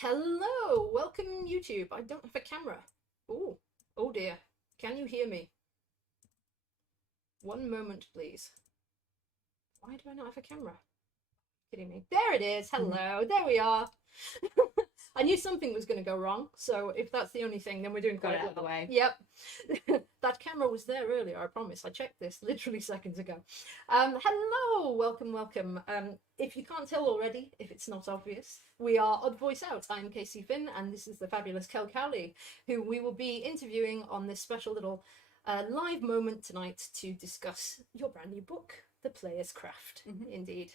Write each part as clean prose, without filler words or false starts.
Hello, welcome YouTube. I don't have a camera. Oh dear. Can you hear me? One moment, please. Why do I not have a camera? Kidding me. There it is. Hello. There we are. I knew something was going to go wrong, so if that's the only thing, then we're doing Got quite it out of the well. way. Yep. That camera was there earlier, I promise. I checked this literally seconds ago. Hello, welcome. If you can't tell already, if it's not obvious, we are Odd Voice Out. I'm Casey Finn, and this is the fabulous Kell Cowley, who we will be interviewing on this special little live moment tonight to discuss your brand new book, The Player's Craft, indeed.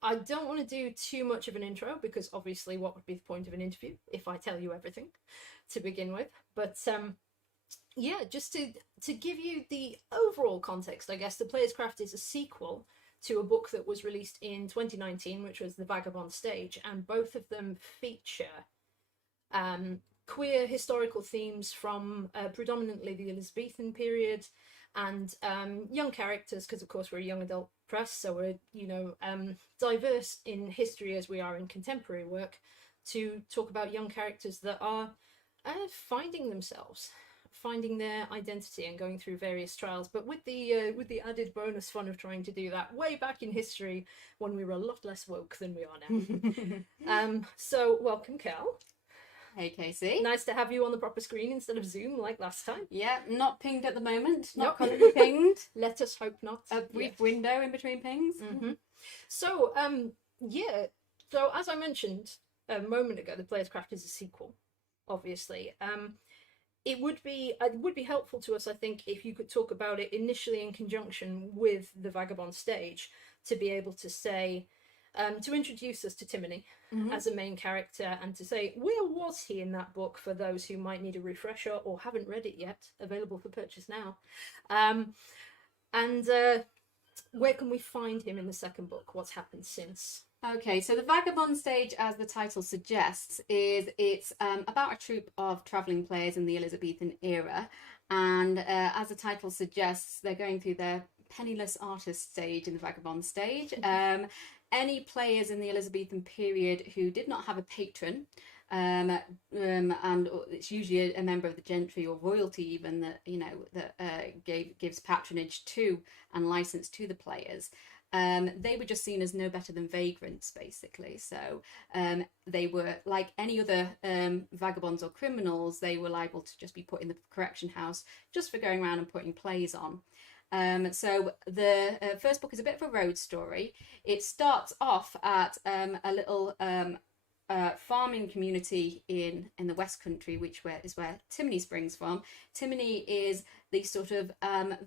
I don't want to do too much of an intro because obviously what would be the point of an interview if I tell you everything to begin with. But yeah, just to give you the overall context, I guess The Player's Craft is a sequel to a book that was released in 2019, which was The Vagabond Stage, and both of them feature queer historical themes from predominantly the Elizabethan period and young characters, because of course we're a young adult press, so we're diverse in history as we are in contemporary work, to talk about young characters that are finding themselves, finding their identity and going through various trials, but with the added bonus fun of trying to do that way back in history when we were a lot less woke than we are now. So welcome, Cal. Hey, Casey. Nice to have you on the proper screen instead of Zoom like last time. Yeah, not pinged at the moment. Not Nope. currently pinged. Let us hope not. A brief window in between pings. So, yeah. So, as I mentioned a moment ago, The Player's Craft is a sequel, obviously. It would be helpful to us, I think, if you could talk about it initially in conjunction with The Vagabond Stage, to be able to say, to introduce us to Timony as a main character, and to say, where was he in that book for those who might need a refresher or haven't read it yet, available for purchase now. And where can we find him in the second book? What's happened since? Okay, so The Vagabond Stage, as the title suggests, it's about a troupe of travelling players in the Elizabethan era, and as the title suggests, they're going through their penniless artist stage in the Vagabond Stage. Any players in the Elizabethan period who did not have a patron, and it's usually a member of the gentry or royalty even that gives patronage to and license to the players. They were just seen as no better than vagrants, basically. So they were like any other vagabonds or criminals. They were liable to just be put in the correction house just for going around and putting plays on. So the first book is a bit of a road story. It starts off at a little farming community in the West Country, is where Timony springs from. Timony is the sort of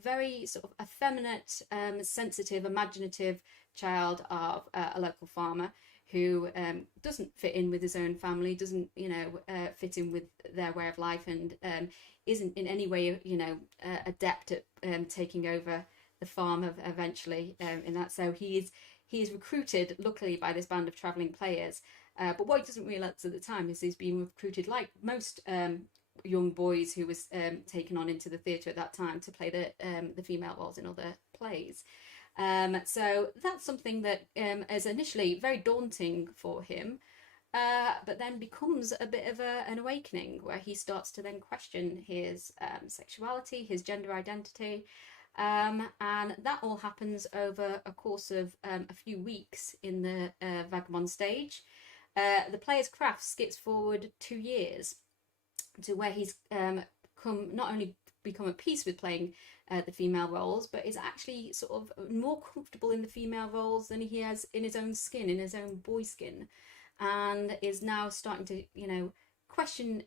very sort of effeminate, sensitive, imaginative child of a local farmer who doesn't fit in with his own family, doesn't fit in with their way of life, and isn't in any way adept at taking over the farm eventually in that. So he is recruited, luckily, by this band of travelling players. But what he doesn't realise at the time is he's being recruited, like most young boys who was taken on into the theatre at that time, to play the female roles in other plays. So that's something that is initially very daunting for him, but then becomes a bit of an awakening, where he starts to then question his sexuality, his gender identity, and that all happens over a course of a few weeks in the Vagabond Stage. The Player's Craft skips forward 2 years to where he's not only become at peace with playing the female roles, but is actually sort of more comfortable in the female roles than he has in his own skin, in his own boy skin, and is now starting to question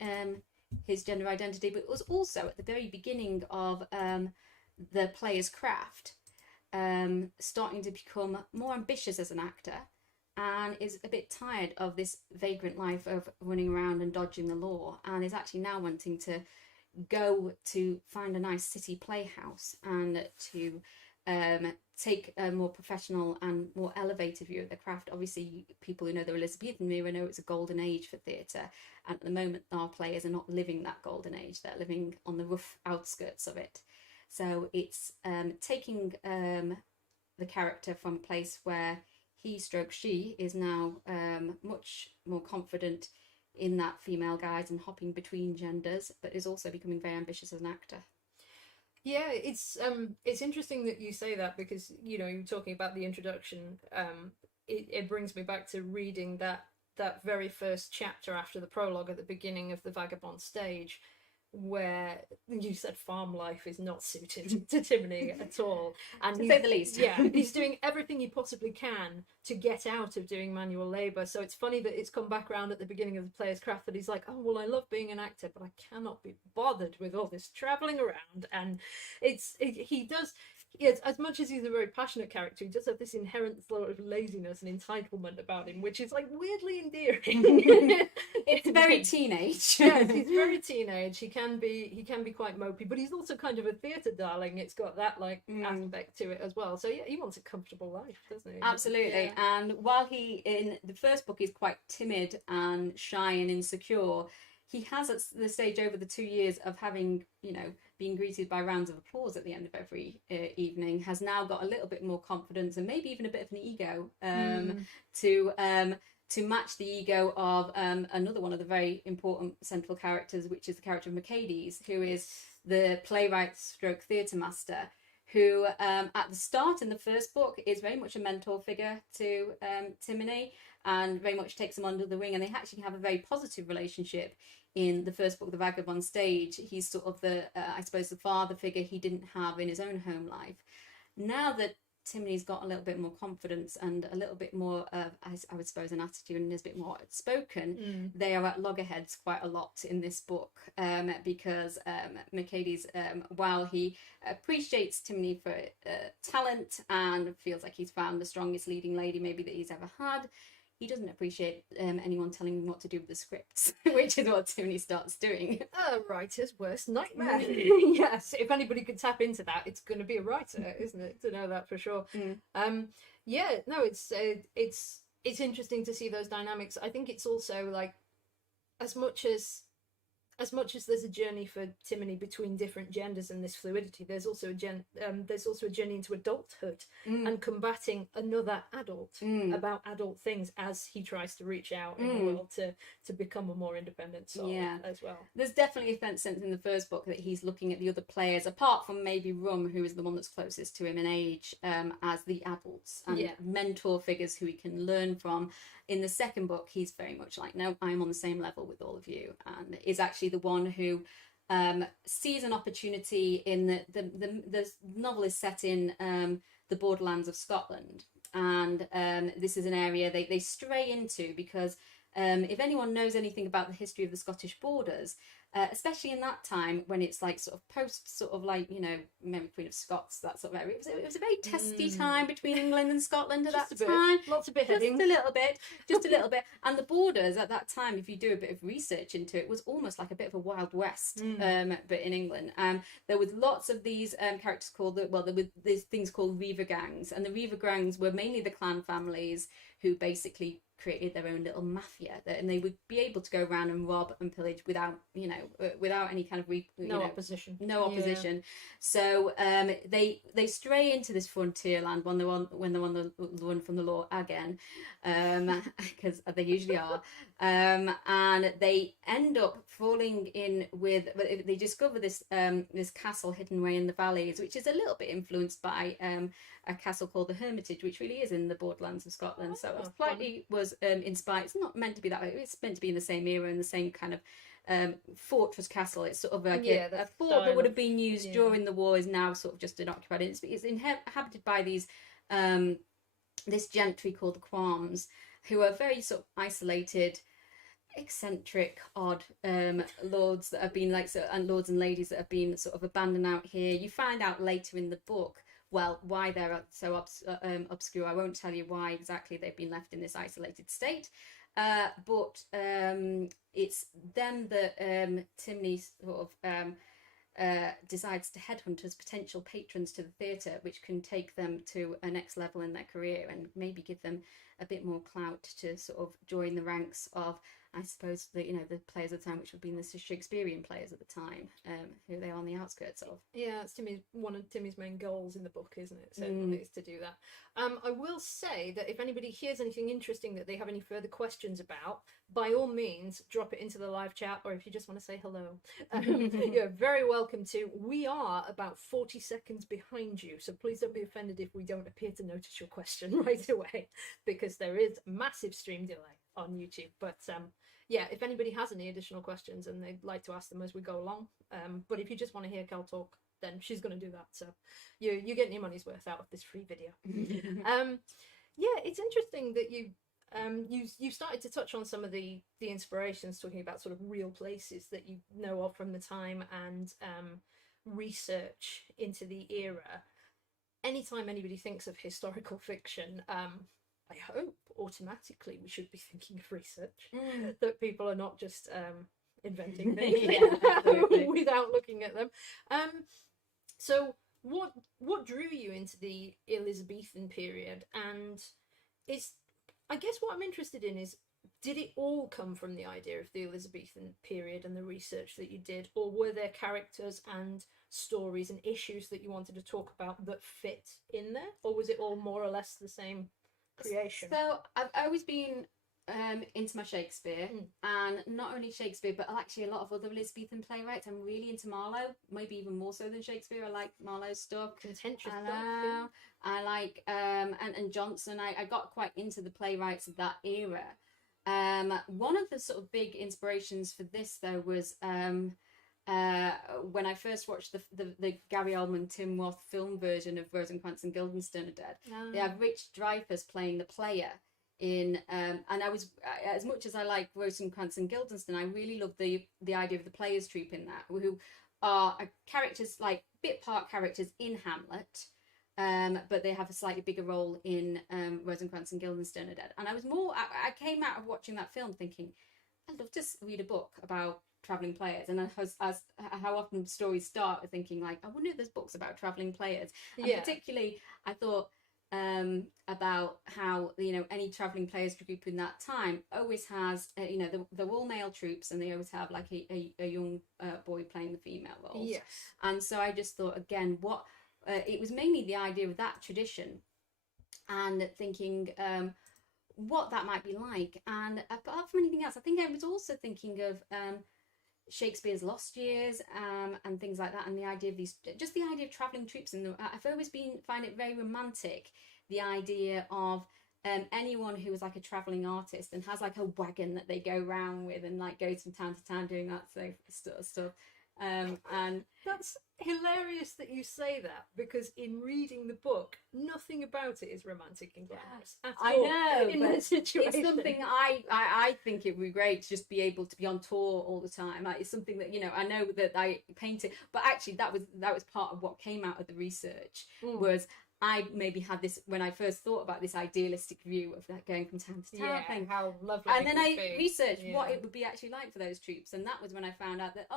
his gender identity. But it was also at the very beginning of the Player's Craft starting to become more ambitious as an actor, and is a bit tired of this vagrant life of running around and dodging the law, and is actually now wanting to go to find a nice city playhouse and to take a more professional and more elevated view of the craft. Obviously, people who know the Elizabethan era know it's a golden age for theatre, and at the moment our players are not living that golden age, they're living on the rough outskirts of it. So it's taking the character from a place where she is now much more confident in that female guise and hopping between genders, but is also becoming very ambitious as an actor. Yeah, it's interesting that you say that, because you're talking about the introduction. It brings me back to reading that very first chapter after the prologue at the beginning of the Vagabond stage, where you said farm life is not suited to Timony at all, and to say the least. Yeah, he's doing everything he possibly can to get out of doing manual labour. So it's funny that it's come back around at the beginning of the Player's Craft that he's like, oh well, I love being an actor, but I cannot be bothered with all this travelling around. And he does. Yes, as much as he's a very passionate character, he does have this inherent sort of laziness and entitlement about him, which is like weirdly endearing. It's very teenage. Yes, he's very teenage. He can be quite mopey, but he's also kind of a theatre darling. It's got that aspect to it as well. So yeah, he wants a comfortable life, doesn't he? Absolutely. Yeah. And while he in the first book is quite timid and shy and insecure, he has at the stage over the 2 years of having, being greeted by rounds of applause at the end of every evening, has now got a little bit more confidence and maybe even a bit of an ego to match the ego of another one of the very important central characters, which is the character of Makaydees, who is the playwright stroke theatre master, who at the start in the first book is very much a mentor figure to Timony, and very much takes him under the wing, and they actually have a very positive relationship. In the first book, The Vagabond Stage, he's sort of the, I suppose, the father figure he didn't have in his own home life. Now that Timony's got a little bit more confidence and a little bit more of, I would suppose, an attitude, and is a bit more outspoken, they are at loggerheads quite a lot in this book, because Makaydees, while he appreciates Timony for talent and feels like he's found the strongest leading lady maybe that he's ever had, he doesn't appreciate anyone telling him what to do with the scripts, which is what Timony starts doing. A writer's worst nightmare. Yes, if anybody could tap into that, it's going to be a writer, isn't it? To know that for sure. Yeah, no, it's interesting to see those dynamics. I think it's also like, as much as there's a journey for Timony between different genders and this fluidity, there's also a journey into adulthood and combating another adult about adult things as he tries to reach out in the world to become a more independent soul as well. There's definitely a sense in the first book that he's looking at the other players, apart from maybe Rum, who is the one that's closest to him in age, as the adults and mentor figures who he can learn from. In the second book, he's very much like, no, I'm on the same level with all of you, and is actually the one who sees an opportunity in the novel is set in the borderlands of Scotland, and this is an area they stray into because if anyone knows anything about the history of the Scottish borders, especially in that time when it's like sort of post sort of like, Mary Queen of Scots, that sort of area, it was a very testy time between England and Scotland at that time. Lots of beheadings. Just a little bit. And the borders at that time, if you do a bit of research into it, was almost like a bit of a Wild West, but in England. There was lots of these characters called, there were these things called reiver gangs, and the reiver gangs were mainly the clan families who basically created their own little mafia, and they would be able to go around and rob and pillage without any kind of opposition. So they stray into this frontier land when they want to run from the law again, because they usually are, and they end up falling in with, they discover this castle hidden away in the valleys, which is a little bit influenced by a castle called the Hermitage, which really is in the borderlands of Scotland. So it slightly was inspired. It's not meant to be that way. It's meant to be in the same era and the same kind of fortress castle. It's sort of like a fort that would have been used during the war is now sort of just unoccupied. It's inhabited by these this gentry called the Quarms, who are very sort of isolated, eccentric, odd lords that have been and lords and ladies that have been sort of abandoned out here. You find out later in the book why they're so obscure. I won't tell you why exactly they've been left in this isolated state, but it's them that Timony sort of decides to headhunt as potential patrons to the theatre, which can take them to a next level in their career and maybe give them a bit more clout to sort of join the ranks of, I suppose, the the players of the time, which would be the Shakespearean players at the time, who they are on the outskirts of. Yeah, it's one of Timmy's main goals in the book, isn't it? Certainly, is to do that. I will say that if anybody hears anything interesting that they have any further questions about, by all means, drop it into the live chat, or if you just want to say hello, you're very welcome to. We are about 40 seconds behind you, so please don't be offended if we don't appear to notice your question right away, because there is massive stream delay on YouTube. But yeah, if anybody has any additional questions and they'd like to ask them as we go along, but if you just want to hear Kell talk, then she's going to do that. So you're getting your money's worth out of this free video. Yeah, it's interesting that you started to touch on some of the inspirations, talking about sort of real places that you know of from the time and research into the era. Anytime anybody thinks of historical fiction, I hope automatically we should be thinking of research, that people are not just inventing things without looking at them. So what drew you into the Elizabethan period? And I guess what I'm interested in is, did it all come from the idea of the Elizabethan period and the research that you did, or were there characters and stories and issues that you wanted to talk about that fit in there, or was it all more or less the same creation? So I've always been into my Shakespeare, and not only Shakespeare, but actually a lot of other Elizabethan playwrights. I'm really into Marlowe, maybe even more so than Shakespeare. I like Marlowe's stuff. Contentious stuff. Yeah. I like and Johnson. I got quite into the playwrights of that era. One of the sort of big inspirations for this, though, was when I first watched the Gary Oldman Tim Roth film version of Rosencrantz and Guildenstern are Dead. They have Rich Dreyfuss playing the player in, and I was, as much as I like Rosencrantz and Guildenstern, I really love the idea of the players troupe in that, who are characters, like bit part characters in Hamlet, but they have a slightly bigger role in Rosencrantz and Guildenstern are Dead. And I came out of watching that film thinking, I'd love to read a book about traveling players. And as how often stories start with thinking, like, I wonder if there's books about traveling players. And particularly I thought about how any traveling players group in that time always has they're all male troops, and they always have like a young boy playing the female roles. Yes. And so I just thought, again, what it was mainly the idea of that tradition, and thinking what that might be like. And apart from anything else, I think I was also thinking of Shakespeare's lost years and things like that, and the idea of the idea of traveling troops. And I've always find it very romantic, the idea of anyone who is like a traveling artist and has like a wagon that they go around with and like goes from town to town doing that sort of stuff. And that's hilarious that you say that, because in reading the book, nothing about it is romantic and glamorous at all. I know, in that situation. It's something I think it would be great to just be able to be on tour all the time. It's something that I know that I painted, but actually that was part of what came out of the research. Was I maybe had this, when I first thought about this idealistic view of that going from town to town thing, how lovely. And then I researched what it would be actually like for those troops, and that was when I found out that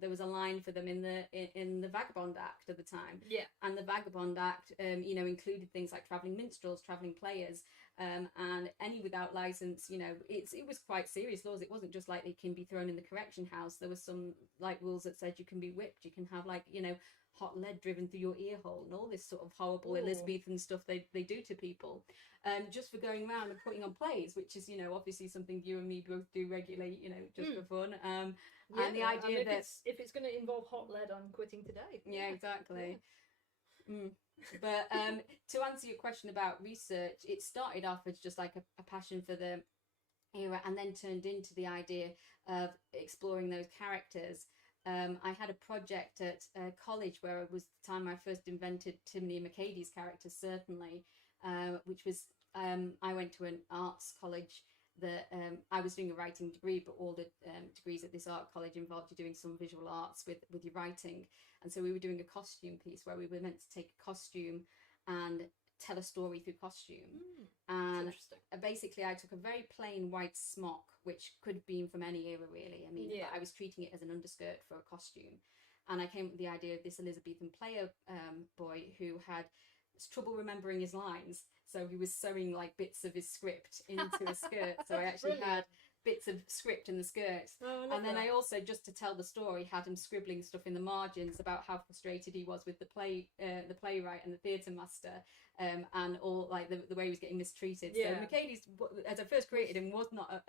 there was a line for them in the Vagabond Act at the time. Yeah. And the Vagabond Act, included things like traveling minstrels, traveling players, and any without license. It was quite serious laws. It wasn't just like they can be thrown in the correction house. There was some like rules that said you can be whipped, you can have like hot lead driven through your ear hole, and all this sort of horrible Elizabethan stuff they do to people, just for going around and putting on plays, which is obviously something you and me both do regularly, just for fun. And the idea that if it's going to involve hot lead, I'm quitting today. Yeah, exactly. But to answer your question about research, it started off as just like a passion for the era, and then turned into the idea of exploring those characters. I had a project at college where it was the time I first invented Timony and Makaydees characters, certainly, which was, I went to an arts college that I was doing a writing degree, but all the degrees at this art college involved you doing some visual arts with your writing. And so we were doing a costume piece where we were meant to take a costume and tell a story through costume. That's And interesting. basically I took a very plain white smock, which could have been from any era really. I mean, Yeah. but I was treating it as an underskirt for a costume. And I came up with the idea of this Elizabethan player boy who had trouble remembering his lines. So he was sewing like bits of his script into a skirt. So I actually had bits of script in the skirt. Oh, and then I also, just to tell the story, had him scribbling stuff in the margins about how frustrated he was with the playwright and the theatre master, and all like the way he was getting mistreated. Yeah. So Makaydees, as I first created him, was not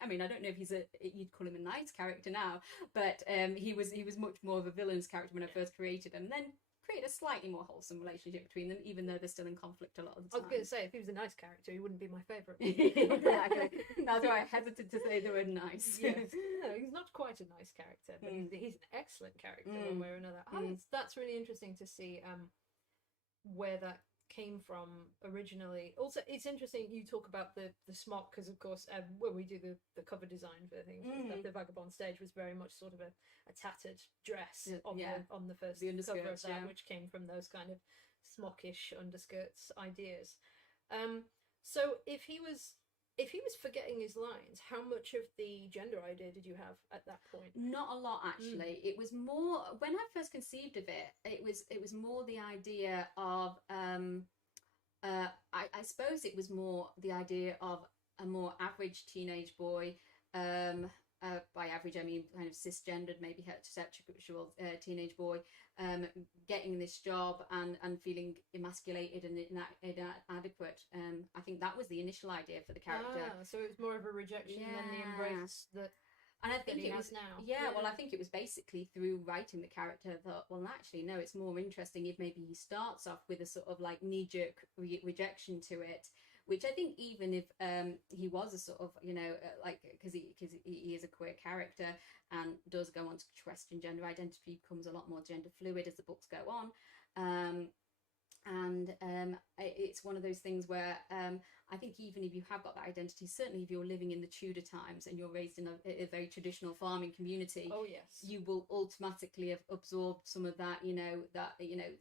I mean, I don't know if you'd call him a nice character now, but he was much more of a villainous character when I first created him. Then create a slightly more wholesome relationship between them, even though they're still in conflict a lot of the I time. was going to say, if he was a nice character, he wouldn't be my favourite. Exactly. That's why I hesitated to say the word nice. Yes. No, he's not quite a nice character, but he's an excellent character one way or another. That's really interesting to see where that came from originally. Also, it's interesting you talk about the smock, because of course when we do the cover design for things, the Vagabond Stage was very much sort of a tattered dress on the first cover of that, which came from those kind of smockish underskirts ideas. So if he was forgetting his lines, how much of the gender idea did you have at that point? Not a lot, actually. It was more, when I first conceived of it, it was more the idea of I suppose it was more the idea of a more average teenage boy. By average, I mean kind of cisgendered, maybe heterosexual teenage boy, getting this job and feeling emasculated and inadequate. I think that was the initial idea for the character. So it was more of a rejection than the embrace that. And I think it was now. Well, I think it was basically through writing the character I thought, well, actually, no, it's more interesting if maybe he starts off with a sort of like knee-jerk rejection to it, which I think even if he was a sort of, because he is a queer character and does go on to question gender identity, becomes a lot more gender fluid as the books go on. It's one of those things where I think even if you have got that identity, certainly if you're living in the Tudor times and you're raised in a very traditional farming community, you will automatically have absorbed some of that,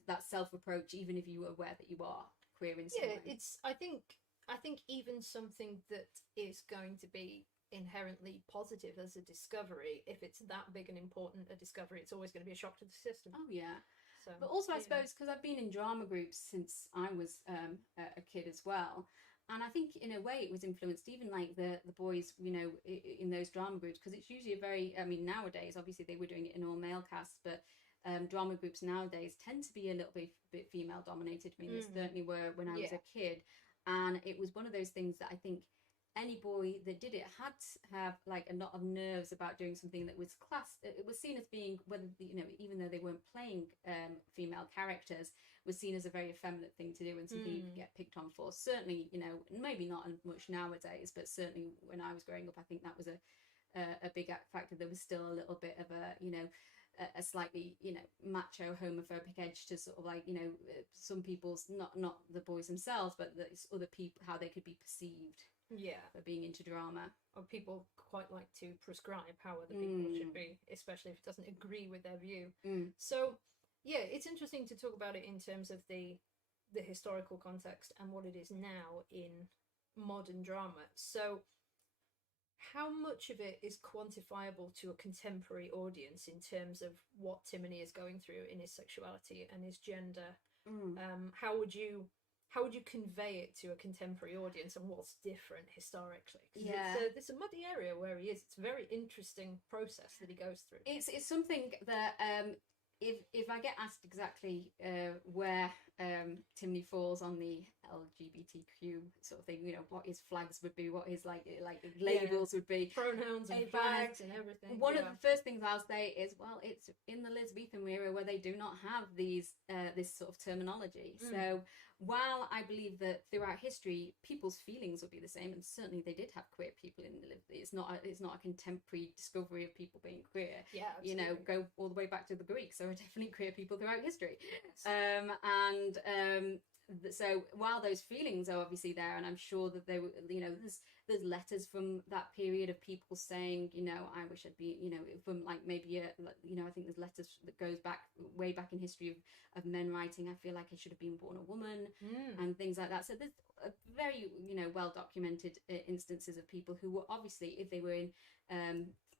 that self-reproach, even if you are aware that you are queer in some way. It's I think even something that is going to be inherently positive as a discovery, if it's that big and important a discovery, it's always going to be a shock to the system. Oh yeah. So, but also, I suppose, because I've been in drama groups since I was a kid as well, and I think in a way it was influenced even like the boys, in those drama groups, because it's usually a very, I mean, nowadays obviously they were doing it in all male casts, but drama groups nowadays tend to be a little bit female dominated. I mean, they certainly were when I was a kid, and it was one of those things that I think any boy that did it had to have like a lot of nerves about doing something that was it was seen as being, whether even though they weren't playing female characters, was seen as a very effeminate thing to do and something you could get picked on for. Certainly, maybe not much nowadays, but certainly when I was growing up, I think that was a big factor. There was still a little bit of a slightly macho homophobic edge to sort of like some people's, not the boys themselves, but the other people, how they could be perceived for being into drama. Or people quite like to prescribe how other people should be, especially if it doesn't agree with their view. So it's interesting to talk about it in terms of the historical context and what it is now in modern drama. So how much of it is quantifiable to a contemporary audience in terms of what Timony is going through in his sexuality and his gender? How would you convey it to a contemporary audience, and what's different historically? It's a muddy area where he is. It's a very interesting process that he goes through. It's something that if I get asked exactly where Timony falls on the LGBTQ sort of thing, what his flags would be, what his like labels would be, pronouns and flags and everything. One of the first things I'll say is, well, it's in the Elizabethan era where they do not have these this sort of terminology. So while I believe that throughout history people's feelings will be the same, and certainly they did have queer people in the it's not a contemporary discovery of people being queer. Go all the way back to the Greeks. There were definitely queer people throughout history. so while those feelings are obviously there, and I'm sure that they were, there's letters from that period of people saying, I wish I'd be, from like maybe I think there's letters that goes back way back in history of men writing, I feel like I should have been born a woman, and things like that. So there's a very well documented instances of people who were obviously, if they were in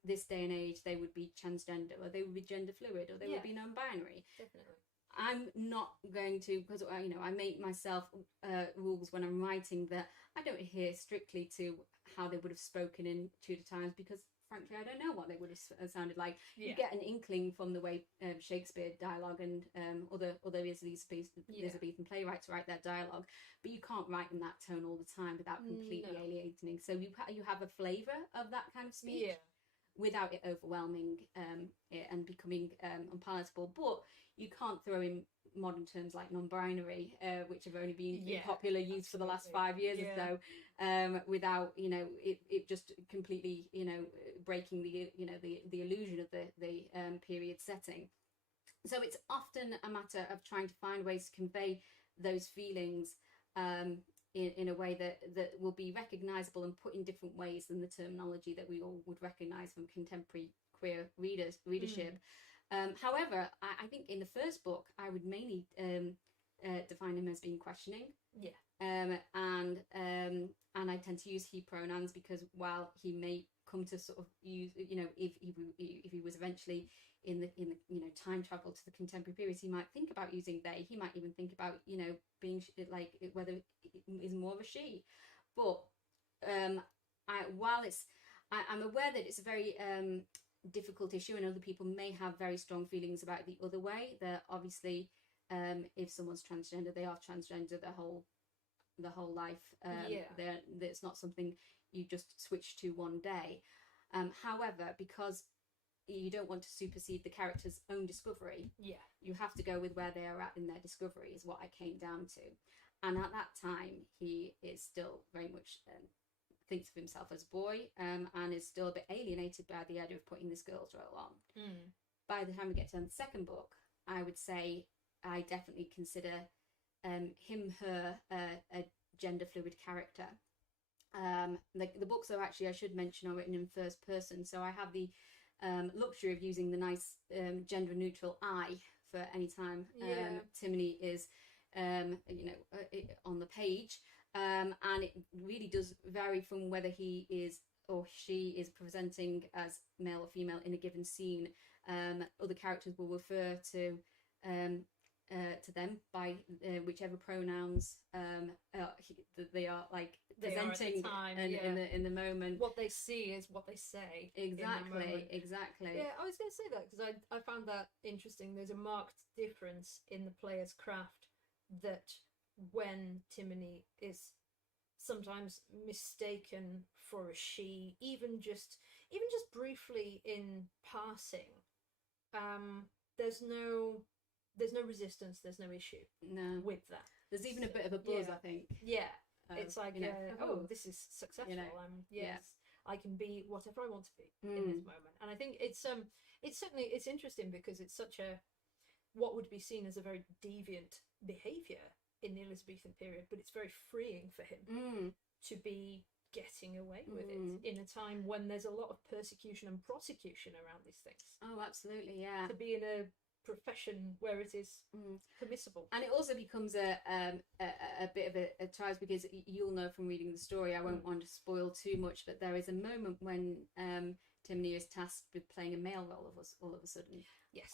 this day and age, they would be transgender, or they would be gender fluid, or they would be non-binary. Definitely. I'm not going to, because I make myself rules when I'm writing that I don't adhere strictly to how they would have spoken in Tudor times, because frankly I don't know what they would have sounded like. You get an inkling from the way Shakespeare dialogue and other Elizabethan playwrights write their dialogue, but you can't write in that tone all the time without completely alienating. So you have a flavour of that kind of speech. Without it overwhelming it and becoming unpalatable. But you can't throw in modern terms like non-binary, which have only been in popular use for the last 5 years or so, without it just completely breaking the illusion of the period setting. So it's often a matter of trying to find ways to convey those feelings in a way that will be recognisable and put in different ways than the terminology that we all would recognise from contemporary queer readership. However, I think in the first book, I would mainly define him as being questioning. And I tend to use he pronouns because while he may come to sort of use, if he was eventually in the time travel to the contemporary period, he might think about using they. He might even think about being like whether it is more of a she. But I'm aware that it's a very difficult issue, and other people may have very strong feelings about it the other way. That obviously, if someone's transgender, they are transgender their whole life. It's not something you just switch to one day. However, because you don't want to supersede the character's own discovery, you have to go with where they are at in their discovery, is what I came down to. And at that time, he is still very much thinks of himself as a boy, and is still a bit alienated by the idea of putting this girl's role on. By the time we get to the second book, I would say I definitely consider him, her, a gender fluid character. The books are actually, I should mention, are written in first person, so I have the luxury of using the nice gender neutral I for any time Timony is on the page, and it really does vary from whether he is or she is presenting as male or female in a given scene. Other characters will refer to them by whichever pronouns they are like presenting in the moment. What they see is what they say. Exactly. Yeah, I was going to say that because I found that interesting. There's a marked difference in the player's craft that when Timony is sometimes mistaken for a she, even just briefly in passing, there's no resistance, there's no issue with that. There's even a bit of a buzz, I think. It's like this is successful. I can be whatever I want to be in this moment. And I think it's interesting because it's such a what would be seen as a very deviant behaviour in the Elizabethan period, but it's very freeing for him to be getting away with it in a time when there's a lot of persecution and prosecution around these things. Oh, absolutely, yeah. To be in a profession where it is permissible, and it also becomes a bit of a choice, because you'll know from reading the story, I won't want to spoil too much, but there is a moment when Timony is tasked with playing a male role all of a sudden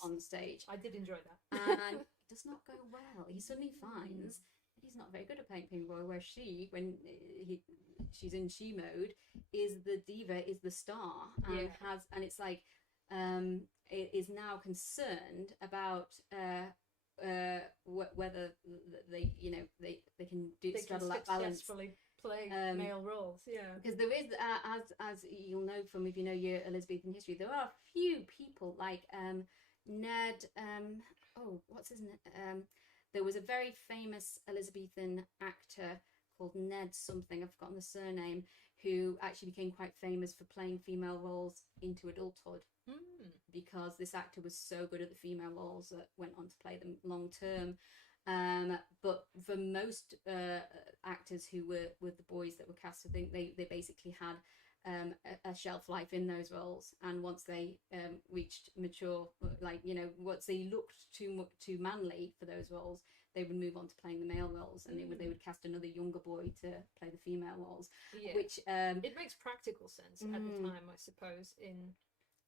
on stage. I did enjoy that. And it does not go well. He suddenly finds he's not very good at playing pinball, where she, when she's in she mode, is the diva, is the star, and and it's like it is now concerned about whether they can straddle that balance, play male roles, because there is as you'll know from, if you know your Elizabethan history, there are a few people like Ned, what's his name, there was a very famous Elizabethan actor called Ned something, I've forgotten the surname, who actually became quite famous for playing female roles into adulthood, because this actor was so good at the female roles that went on to play them long term. But for most actors who were the boys that were cast, I think they basically had a shelf life in those roles, and once they reached mature, like, you know, once they looked too manly for those roles, they would move on to playing the male roles, and they would cast another younger boy to play the female roles. Yeah. Which it makes practical sense at the time, I suppose, in,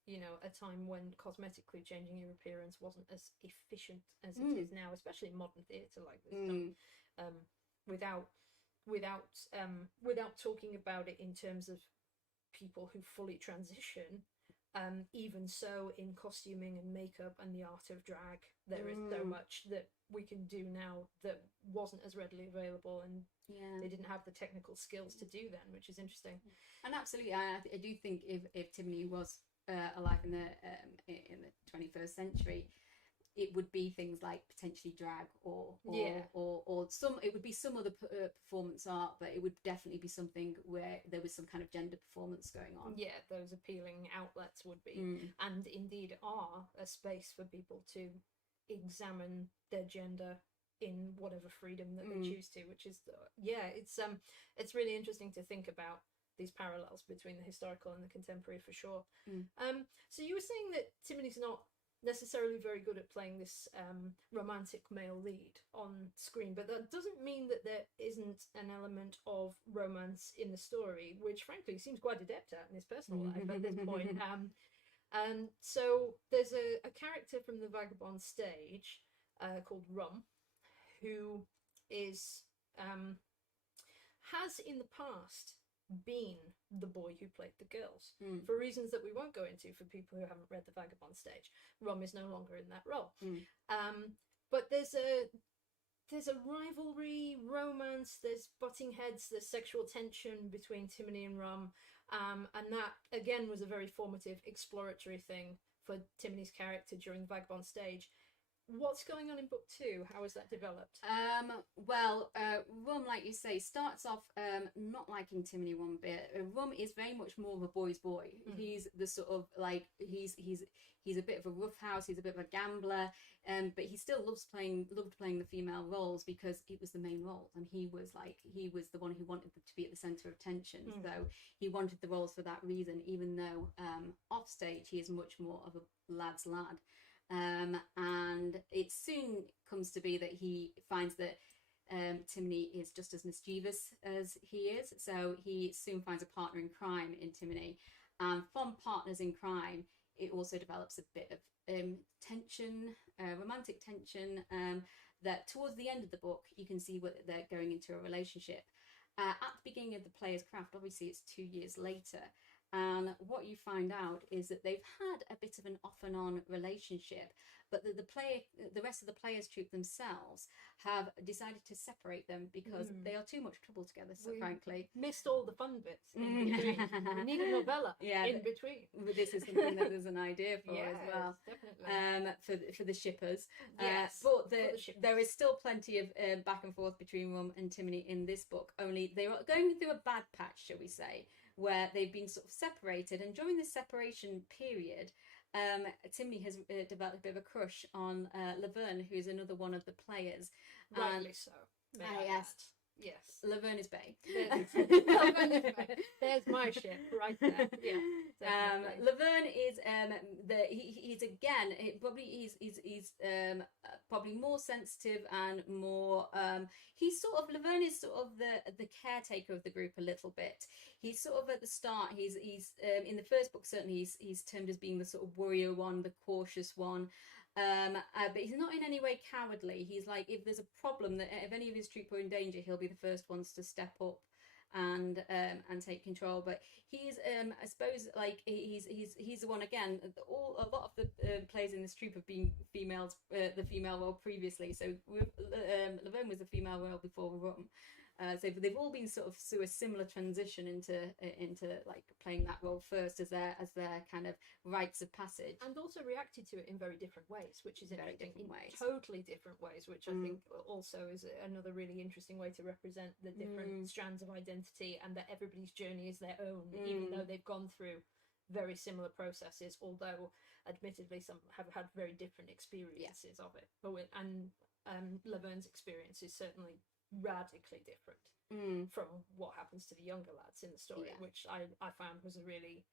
you know, a time when cosmetically changing your appearance wasn't as efficient as it is now, especially in modern theatre like this. Without talking about it in terms of people who fully transition, even so in costuming and makeup and the art of drag, there is so much that we can do now that wasn't as readily available, and they didn't have the technical skills to do then, which is interesting. And absolutely, I do think if Timony was alive in the 21st century, it would be things like potentially drag or some, it would be some other performance art, but it would definitely be something where there was some kind of gender performance going on. Yeah, those appealing outlets would be, and indeed are, a space for people to examine their gender in whatever freedom that they choose to, which is it's really interesting to think about these parallels between the historical and the contemporary, for sure. So you were saying that Timony's not necessarily very good at playing this romantic male lead on screen, but that doesn't mean that there isn't an element of romance in the story, which frankly seems quite adept at in his personal life at this point. So there's a character from the Vagabond stage called Rum, who is has in the past been the boy who played the girls, for reasons that we won't go into for people who haven't read the Vagabond stage. Rum is no longer in that role. But there's a rivalry, romance, there's butting heads, there's sexual tension between Timony and Rum, and that again was a very formative, exploratory thing for Timony's character during the Vagabond stage. What's going on in book 2? How has that developed? Rum, like you say, starts off not liking Timony one bit. Rum is very much more of a boy's boy. He's the sort of like he's a bit of a roughhouse. He's a bit of a gambler, but he still loved playing the female roles because it was the main role, and he was the one who wanted to be at the centre of attention. So he wanted the roles for that reason, even though off stage he is much more of a lad's lad. And it soon comes to be that he finds that Timony is just as mischievous as he is, so he soon finds a partner in crime in Timony, and from partners in crime it also develops a bit of tension, romantic tension, that towards the end of the book you can see that they're going into a relationship. At the beginning of the Player's Craft, obviously it's 2 years later, and what you find out is that they've had a bit of an off and on relationship, but the rest of the players troupe themselves have decided to separate them because they are too much trouble together, so frankly. Missed all the fun bits in between. We need a novella in between. This is something that there's an idea for as well. Definitely. For the shippers. Yes, but there is still plenty of back and forth between Rum and Timony in this book, only they are going through a bad patch, shall we say, where they've been sort of separated, and during this separation period Timony has developed a bit of a crush on Laverne, who is another one of the players. Rightly so. Yes. Laverne is bae. There's my ship right there. Yeah. Laverne is he's again probably more sensitive and more Laverne is sort of the caretaker of the group a little bit. He's sort of at the start, he's in the first book certainly he's termed as being the sort of warrior one, the cautious one. But he's not in any way cowardly. He's like, if there's a problem, that if any of his troop are in danger, he'll be the first ones to step up and take control. But he's I suppose like he's the one again. A lot of the players in this troop have been females, the female role previously. So Laverne was the female role before Rum. So they've all been sort of through a similar transition into like playing that role first as their kind of rites of passage, and also reacted to it in very different ways, which is very interesting. Different ways. Totally different ways, which I think also is another really interesting way to represent the different strands of identity, and that everybody's journey is their own, even though they've gone through very similar processes, although admittedly some have had very different experiences of it. And Laverne's experience is certainly radically different from what happens to the younger lads in the story, which I found was a really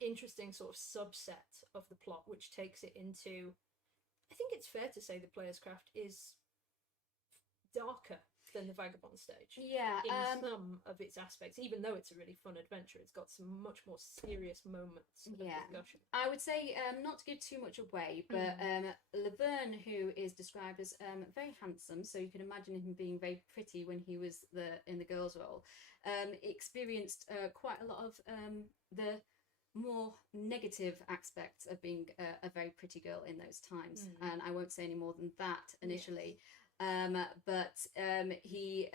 interesting sort of subset of the plot, which takes it into, I think it's fair to say the Player's Craft is darker than the Vagabond stage. Yeah. In some of its aspects, even though it's a really fun adventure, it's got some much more serious moments of discussion. I would say, not to give too much away, but Laverne, who is described as very handsome, so you can imagine him being very pretty when he was in the girls' role, experienced quite a lot of the more negative aspects of being a very pretty girl in those times. And I won't say any more than that initially. But he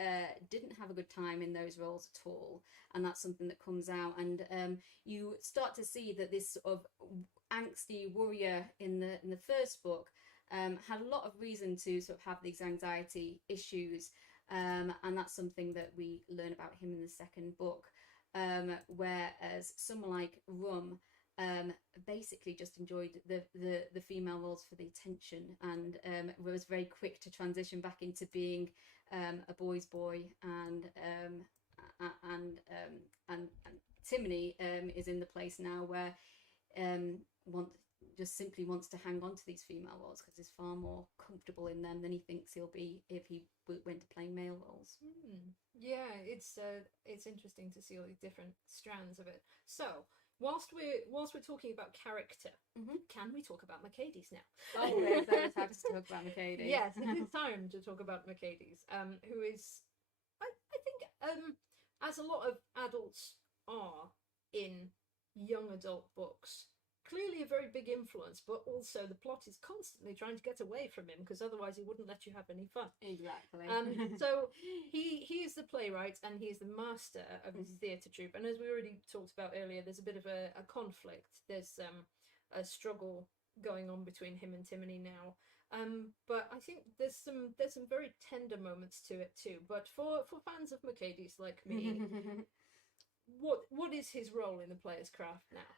didn't have a good time in those roles at all, and that's something that comes out, and you start to see that this sort of angsty warrior in the first book had a lot of reason to sort of have these anxiety issues, and that's something that we learn about him in the second book, whereas someone like Rum basically just enjoyed the female roles for the attention, and was very quick to transition back into being a boy's boy, and Timony is in the place now where just simply wants to hang on to these female roles because he's far more comfortable in them than he thinks he'll be if he went to play male roles. Yeah, it's interesting to see all these different strands of it. So whilst we're talking about character, can we talk about Makaydees now? Oh, we're very happy to talk about Makaydees. Yes, it's time to talk about Makaydees, who is, I think, as a lot of adults are in young adult books, clearly a very big influence, but also the plot is constantly trying to get away from him because otherwise he wouldn't let you have any fun. Exactly. So he is the playwright and he is the master of his theatre troupe. And as we already talked about earlier, there's a bit of a conflict. There's a struggle going on between him and Timony now. But I think there's some very tender moments to it too. But for fans of Makaydees like me, what is his role in the Player's Craft now?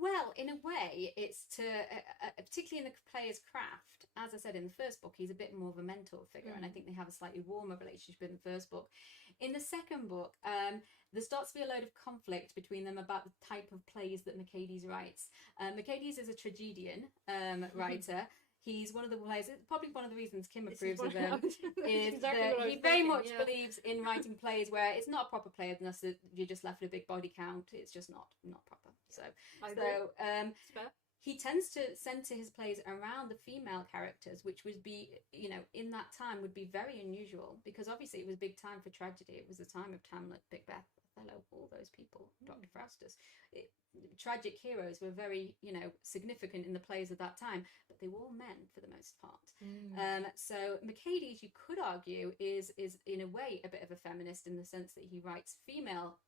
Well, in a way, it's to particularly in the Player's Craft. As I said in the first book, he's a bit more of a mentor figure, and I think they have a slightly warmer relationship in the first book. In the second book, there starts to be a load of conflict between them about the type of plays that Makaydees writes. Makaydees is a tragedian writer. He's one of the players, probably one of the reasons Kim approves of him, is that he very much believes in writing plays where it's not a proper play unless you're just left with a big body count. It's just not proper. He tends to center his plays around the female characters, which would be, in that time would be very unusual because obviously it was a big time for tragedy. It was the time of Hamlet, Macbeth, Othello, all those people, Dr. Faustus. Tragic heroes were very, significant in the plays of that time, but they were all men for the most part. So Makaydees, you could argue, is in a way a bit of a feminist in the sense that he writes female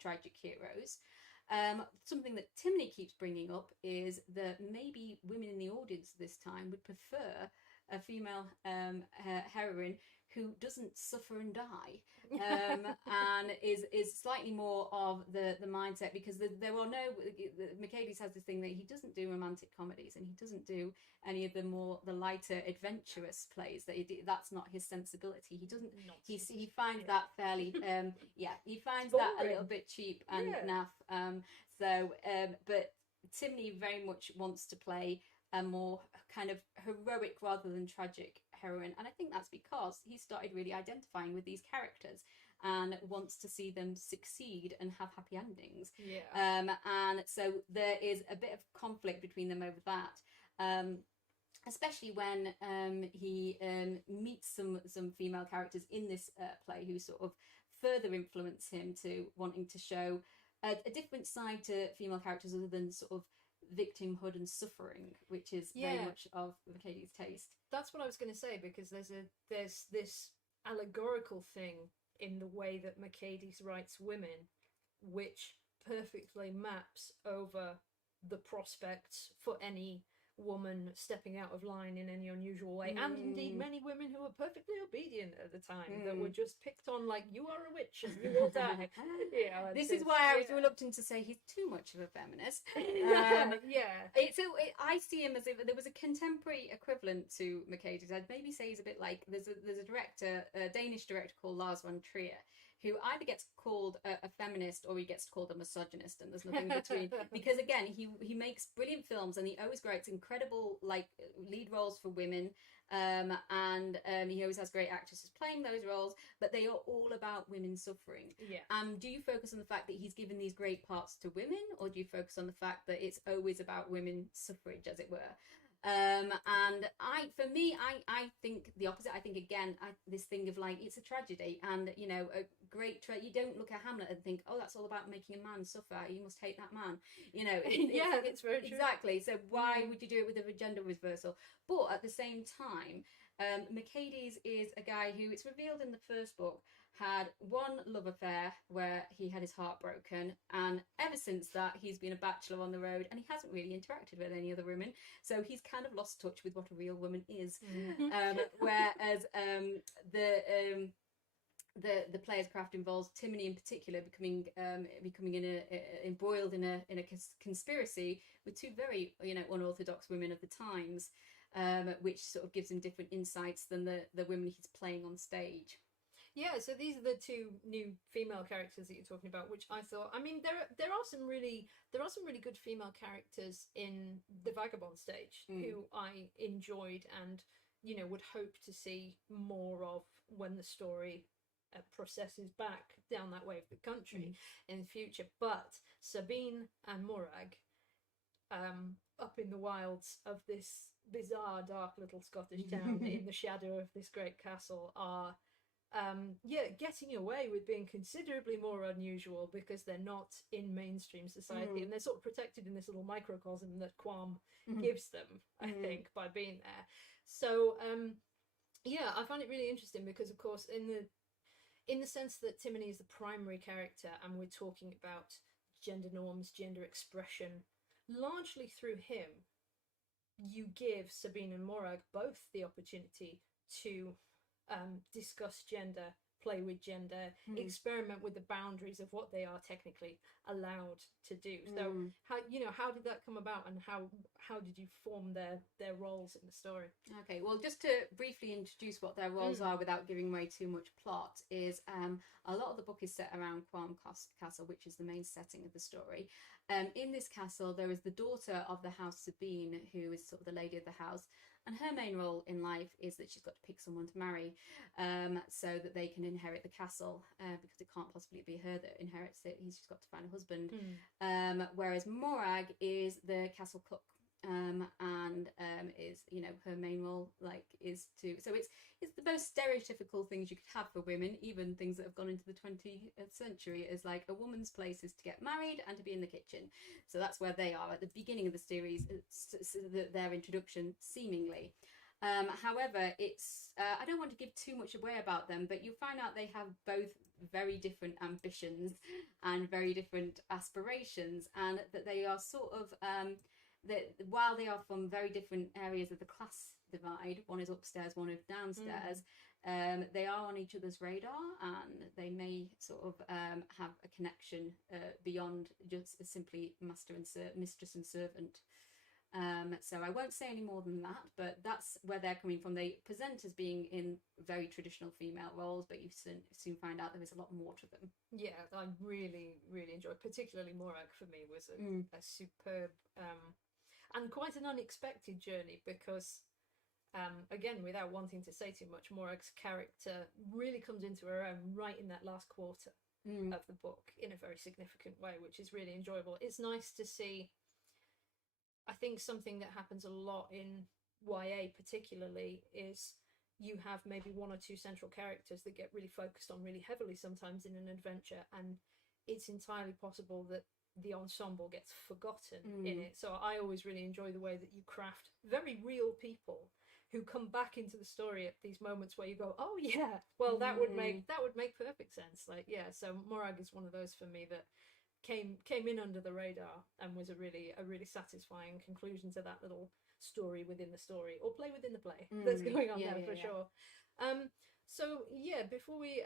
tragic heroes. Something that Timony keeps bringing up is that maybe women in the audience this time would prefer a female heroine who doesn't suffer and die, and is slightly more of the mindset, because there are no, Makaydees has this thing that he doesn't do romantic comedies and he doesn't do any of the lighter adventurous plays. That's not his sensibility. He doesn't. He finds that fairly he finds that a little bit cheap and naff. But Timony very much wants to play a more kind of heroic rather than tragic heroine, and I think that's because he started really identifying with these characters and wants to see them succeed and have happy endings. And so there is a bit of conflict between them over that, especially when he meets some female characters in this play who sort of further influence him to wanting to show a different side to female characters other than sort of victimhood and suffering, which is very much of Makaydees' taste. That's what I was going to say, because there's this allegorical thing in the way that Makaydees writes women, which perfectly maps over the prospects for any woman stepping out of line in any unusual way, and indeed many women who were perfectly obedient at the time that were just picked on like, you are a witch and you will die. This is why I was reluctant to say he's too much of a feminist. I see him as if there was a contemporary equivalent to Makaydees. I'd maybe say he's a bit like there's a director, a Danish director called Lars von Trier, who either gets called a feminist or he gets called a misogynist, and there's nothing in between. Because again, he makes brilliant films, and he always writes incredible like lead roles for women, and he always has great actresses playing those roles, but they are all about women suffering. Do you focus on the fact that he's given these great parts to women, or do you focus on the fact that it's always about women suffrage, as it were? And I think the opposite. I think again, this thing of like, it's a tragedy, and you know, a great you don't look at Hamlet and think, oh, that's all about making a man suffer, you must hate that man, you know. It's very true. Exactly. So why would you do it with a gender reversal? But at the same time, Makaydees is a guy who, it's revealed in the first book, had one love affair where he had his heart broken, and ever since that he's been a bachelor on the road, and he hasn't really interacted with any other women, so he's kind of lost touch with what a real woman is. Whereas the player's craft involves Timony in particular becoming embroiled in a conspiracy with two very, you know, unorthodox women of the times, which sort of gives him different insights than the women he's playing on stage. Yeah, so these are the two new female characters that you're talking about, which I thought, I mean, there are some really good female characters in the Vagabond stage who I enjoyed and, you know, would hope to see more of when the story processes back down that way of the country in the future. But Sabine and Morag, up in the wilds of this bizarre, dark little Scottish town in the shadow of this great castle, are getting away with being considerably more unusual because they're not in mainstream society, and they're sort of protected in this little microcosm that Quarm gives them, I think, by being there. So I find it really interesting because, of course, in the sense that Timony is the primary character and we're talking about gender norms, gender expression, largely through him, you give Sabine and Morag both the opportunity to discuss gender, play with gender, experiment with the boundaries of what they are technically allowed to do. So how did that come about, and how did you form their roles in the story? Okay, well, just to briefly introduce what their roles are without giving away too much plot, is a lot of the book is set around Quarm Castle, which is the main setting of the story. In this castle, there is the daughter of the house, Sabine, who is sort of the lady of the house, and her main role in life is that she's got to pick someone to marry, so that they can inherit the castle, because it can't possibly be her that inherits it. He's just got to find a husband. Whereas Morag is the castle cook, and is, you know, her main role is to, so it's the most stereotypical things you could have for women, even things that have gone into the 20th century, is like a woman's place is to get married and to be in the kitchen. So that's where they are at the beginning of the series, their introduction seemingly. However, it's I don't want to give too much away about them, but you'll find out they have both very different ambitions and very different aspirations, and that they are sort of that while they are from very different areas of the class divide, one is upstairs, one is downstairs, they are on each other's radar, and they may sort of have a connection beyond just simply mistress and servant. So I won't say any more than that, but that's where they're coming from. They present as being in very traditional female roles, but you soon find out there is a lot more to them. Yeah, I really, really enjoyed, particularly Morag for me was a superb and quite an unexpected journey, because again, without wanting to say too much, Morag's character really comes into her own right in that last quarter of the book in a very significant way, which is really enjoyable. It's nice to see. I think something that happens a lot in YA particularly is you have maybe one or two central characters that get really focused on really heavily sometimes in an adventure, and it's entirely possible that the ensemble gets forgotten in it. So I always really enjoy the way that you craft very real people who come back into the story at these moments where you go, oh yeah, well that would make perfect sense. Like, yeah, so Morag is one of those for me that came in under the radar and was a really satisfying conclusion to that little story within the story, or play within the play that's going on there for sure. So yeah, before we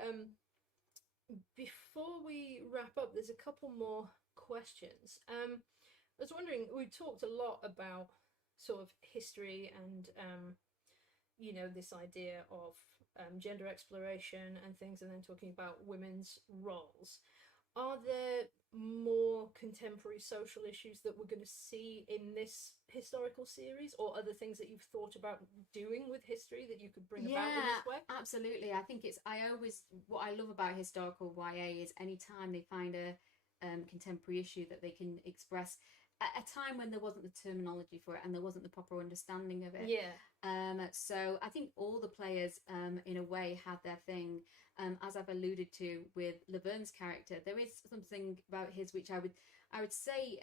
wrap up, there's a couple more questions. I was wondering, we talked a lot about sort of history and you know, this idea of gender exploration and things, and then talking about women's roles. Are there more contemporary social issues that we're going to see in this historical series, or other things that you've thought about doing with history that you could bring about in this way? Absolutely. I think what I love about historical YA is anytime they find a contemporary issue that they can express at a time when there wasn't the terminology for it and there wasn't the proper understanding of it. So I think all the players in a way have their thing. As I've alluded to with Laverne's character, there is something about his which I would say,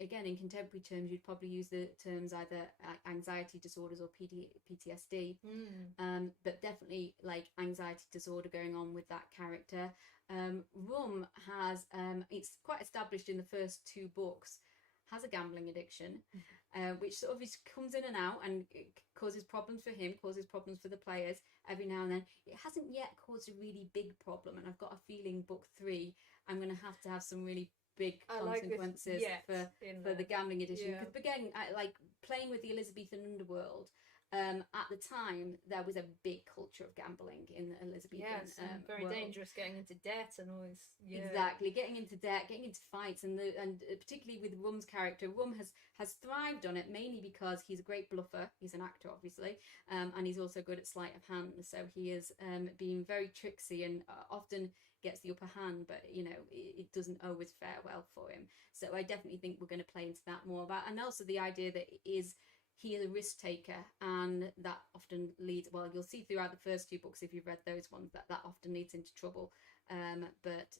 again, in contemporary terms, you'd probably use the terms either anxiety disorders or PTSD, but definitely like anxiety disorder going on with that character. Rum has, it's quite established in the first two books, has a gambling addiction, which sort of comes in and out, and it causes problems for him, causes problems for the players every now and then. It hasn't yet caused a really big problem, and I've got a feeling book 3 I'm going to have some really big consequences for the gambling addiction. Because again, like playing with the Elizabethan underworld, at the time there was a big culture of gambling in the Elizabethan very world. Dangerous, getting into debt and all this. Exactly, getting into debt, getting into fights, and particularly with Rum's character, Rum has thrived on it mainly because he's a great bluffer. He's an actor, obviously, and he's also good at sleight of hand. So he is being very tricksy and often gets the upper hand, but you know it doesn't always fare well for him. So I definitely think we're going to play into that more about, and also the idea that he is a risk taker, and that often leads, well, you'll see throughout the first two books if you've read those ones, that often leads into trouble. But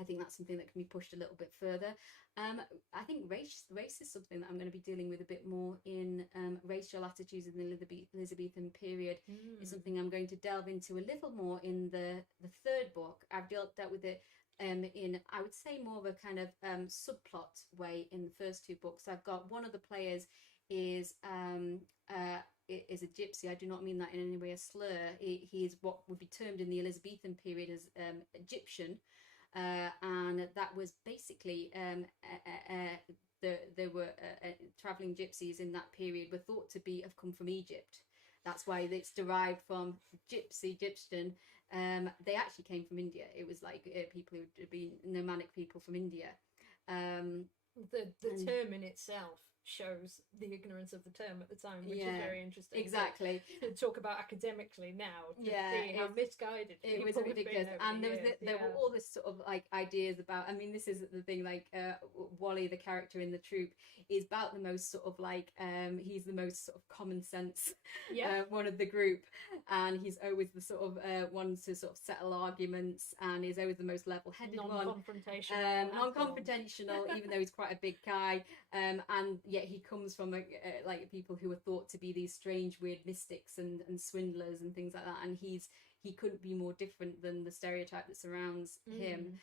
I think that's something that can be pushed a little bit further. I think race is something that I'm going to be dealing with a bit more in racial attitudes in the Elizabethan period. Is something I'm going to delve into a little more in the third book. I've dealt with it in, I would say, more of a kind of subplot way in the first two books. I've got one of the players is a gypsy. I do not mean that in any way a slur. He is what would be termed in the Elizabethan period as Egyptian, and that was basically there were travelling gypsies in that period were thought to have come from Egypt. That's why it's derived from Egyptian. They actually came from India. It was like people who had been nomadic people from India. The term in itself shows the ignorance of the term at the time, which is very interesting. Exactly. To talk about academically now, to see how misguided it was ridiculous. And there were all this sort of like ideas about, I mean, this is the thing, like Wally, the character in the troupe, is about the most sort of like he's the most sort of common sense one of the group, and he's always the sort of one to sort of settle arguments, and he's always the most level-headed non-confrontational, even though he's quite a big guy, and yet he comes from like people who are thought to be these strange, weird mystics and swindlers and things like that. And he couldn't be more different than the stereotype that surrounds him.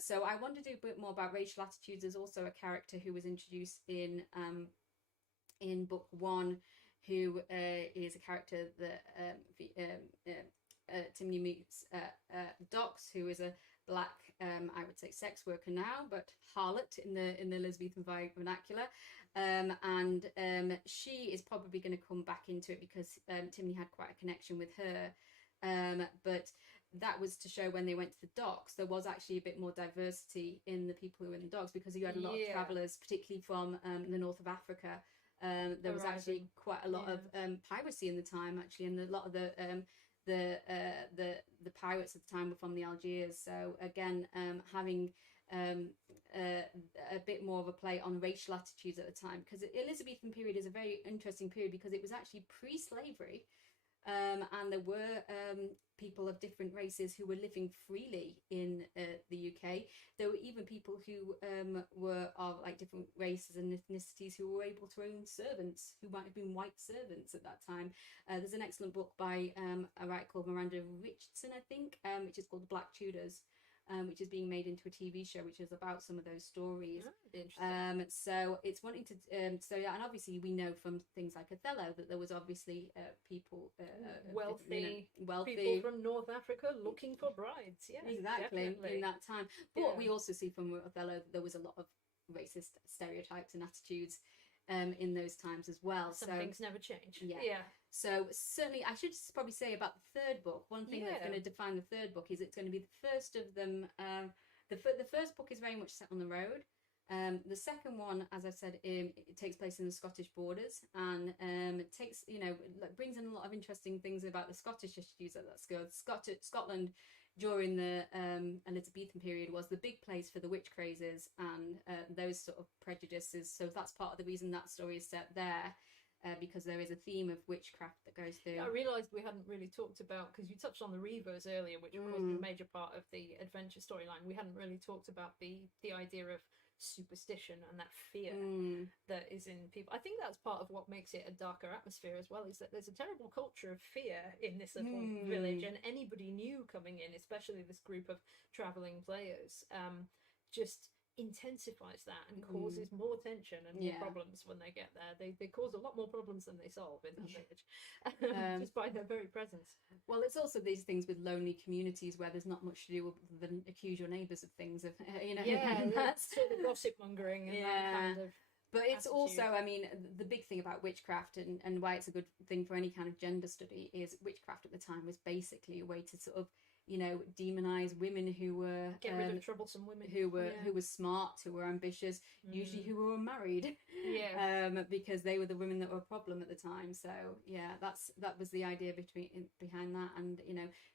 So I want to do a bit more about racial attitudes. There's also a character who was introduced in book 1, who is a character that Timony meets Dox, who is a black, I would say, sex worker now, but harlot in the Elizabethan vernacular, and she is probably going to come back into it because Timony had quite a connection with her, but that was to show when they went to the docks there was actually a bit more diversity in the people who were in the docks, because you had a lot of travellers, particularly from the north of Africa. There was actually quite a lot of piracy in the time, actually, and a lot of the pirates at the time were from the Algiers. So again, having a bit more of a play on racial attitudes at the time, because the Elizabethan period is a very interesting period because it was actually pre-slavery, and there were people of different races who were living freely in the UK. There were even people who were of like different races and ethnicities who were able to own servants, who might have been white servants at that time. There's an excellent book by a writer called Miranda Richardson, I think, which is called The Black Tudors. which is being made into a TV show, which is about some of those stories. Interesting. So it's wanting to, so yeah, and obviously we know from things like Othello that there was obviously people, wealthy wealthy people from North Africa looking for brides. Yeah, exactly, definitely. in that time. But we also see from Othello that there was a lot of racist stereotypes and attitudes in those times as well. Some things never change. Yeah. So certainly, I should probably say about the third book. One thing that's going to define the third book is it's going to be the first of them. The first book is very much set on the road. The second one, as I've said, it takes place in the Scottish borders, and it takes, brings in a lot of interesting things about the Scottish issues that that's good. Scotland during the Elizabethan period was the big place for the witch crazes and those sort of prejudices. So that's part of the reason that story is set there. Because there is a theme of witchcraft that goes through. Yeah, I realised we hadn't really talked about, because you touched on the reivers earlier, which was a major part of the adventure storyline. We hadn't really talked about the idea of superstition and that fear that is in people. I think that's part of what makes it a darker atmosphere as well, is that there's a terrible culture of fear in this little village, and anybody new coming in, especially this group of travelling players, just intensifies that and causes more tension and more problems when they get there. They cause a lot more problems than they solve in that village, just by their very presence. Well, it's also these things with lonely communities where there's not much to do than accuse your neighbours of things, Yeah, that's sort of gossip mongering and that kind of. But it's also, I mean, the big thing about witchcraft and why it's a good thing for any kind of gender study is witchcraft at the time was basically a way to sort of, demonize women who were get rid of troublesome women who were smart, who were ambitious, usually who were married, because they were the women that were a problem at the time. So yeah, that was the idea behind that, and